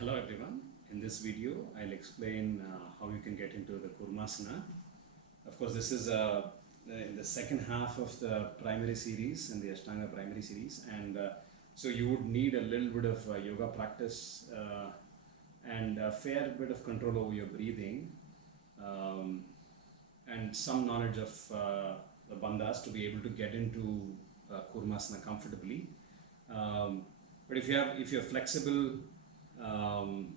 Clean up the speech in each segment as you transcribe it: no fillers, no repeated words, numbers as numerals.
Hello everyone. In this video, I'll explain how you can get into the Kurmasana. Of course, this is in the second half of the primary series, in the Ashtanga primary series, and so you would need a little bit of yoga practice and a fair bit of control over your breathing um, and some knowledge of the bandhas to be able to get into Kurmasana comfortably. But if you're flexible um,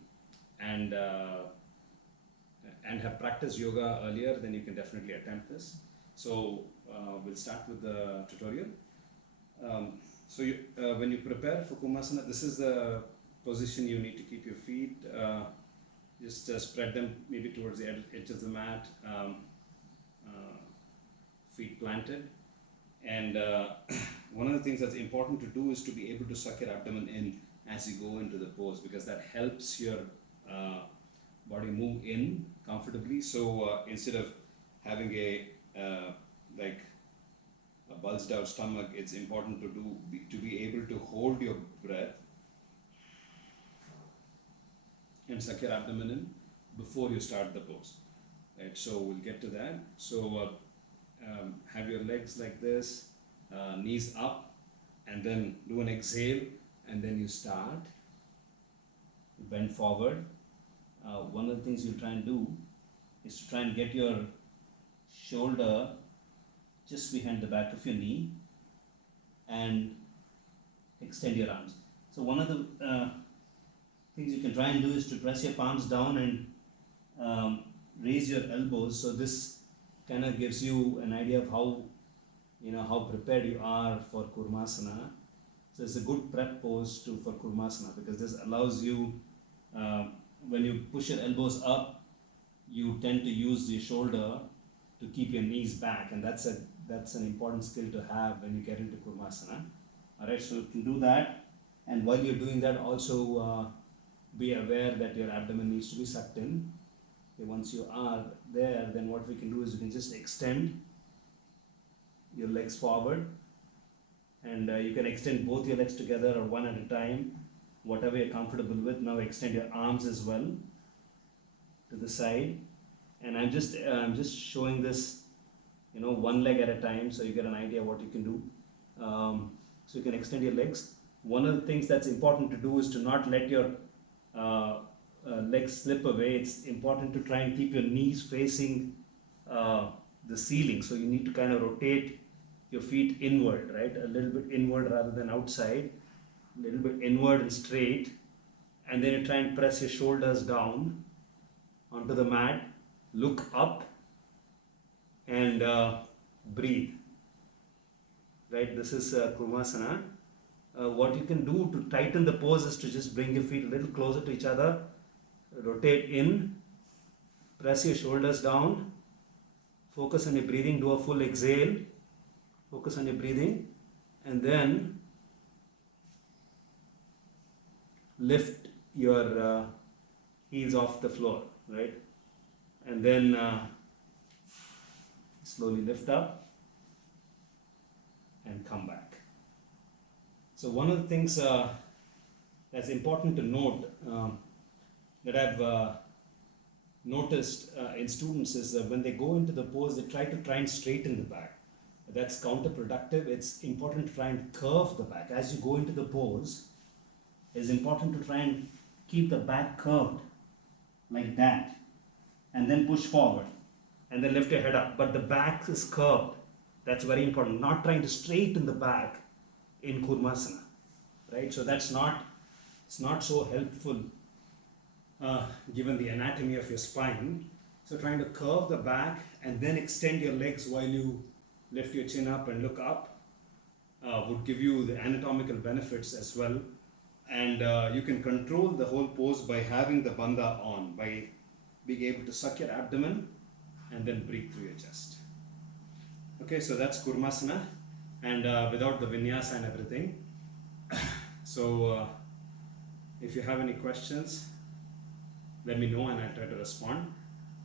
and have practiced yoga earlier, then you can definitely attempt this. So we'll start with the tutorial. When you prepare for Kurmasana, this is the position you need to keep your feet. Just spread them maybe towards the edge of the mat, feet planted. And one of the things that's important to do is to be able to suck your abdomen in as you go into the pose, because that helps your body move in comfortably. So instead of having a bulged out stomach, it's important to be able to hold your breath and suck your abdomen in before you start the pose. Right, so we'll get to that. So have your legs like this, knees up, and then do an exhale, and then you start. Bend forward. One of the things you try and do is to try and get your shoulder just behind the back of your knee and extend your arms. So one of the things you can try and do is to press your palms down and raise your elbows. So this kind of gives you an idea of how prepared you are for Kurmasana. So it's a good prep pose for Kurmasana, because this allows you, when you push your elbows up, you tend to use your shoulder to keep your knees back, and that's an important skill to have when you get into Kurmasana. Alright, so you can do that, and while you're doing that, also be aware that your abdomen needs to be sucked in. Okay, once you are there, then what we can do is we can just extend your legs forward, and you can extend both your legs together or one at a time, whatever you're comfortable with. Now extend your arms as well to the side, and I'm just showing this, one leg at a time, so you get an idea what you can do. So you can extend your legs. One of the things that's important to do is to not let your legs slip away. It's important to try and keep your knees facing the ceiling. So you need to kind of rotate your feet inward, right? A little bit inward rather than outside. A little bit inward and straight. And then you try and press your shoulders down onto the mat. Look up and breathe. Right? This is Kurmasana. What you can do to tighten the pose is to just bring your feet a little closer to each other. Rotate in. Press your shoulders down. Focus on your breathing. Do a full exhale. Focus on your breathing, and then lift your heels off the floor, right? And then slowly lift up and come back. So one of the things that's important to note that I've noticed in students is that when they go into the pose, they try and straighten the back. That's counterproductive. It's important to try and curve the back. As you go into the pose, it's important to try and keep the back curved like that, and then push forward, and then lift your head up. But the back is curved. That's very important. Not trying to straighten the back in Kurmasana, right? So it's not so helpful given the anatomy of your spine. So trying to curve the back and then extend your legs while you lift your chin up and look up would give you the anatomical benefits as well. And you can control the whole pose by having the bandha on, by being able to suck your abdomen and then breathe through your chest. Okay, so that's Kurmasana, and without the vinyasa and everything. So if you have any questions, let me know and I'll try to respond.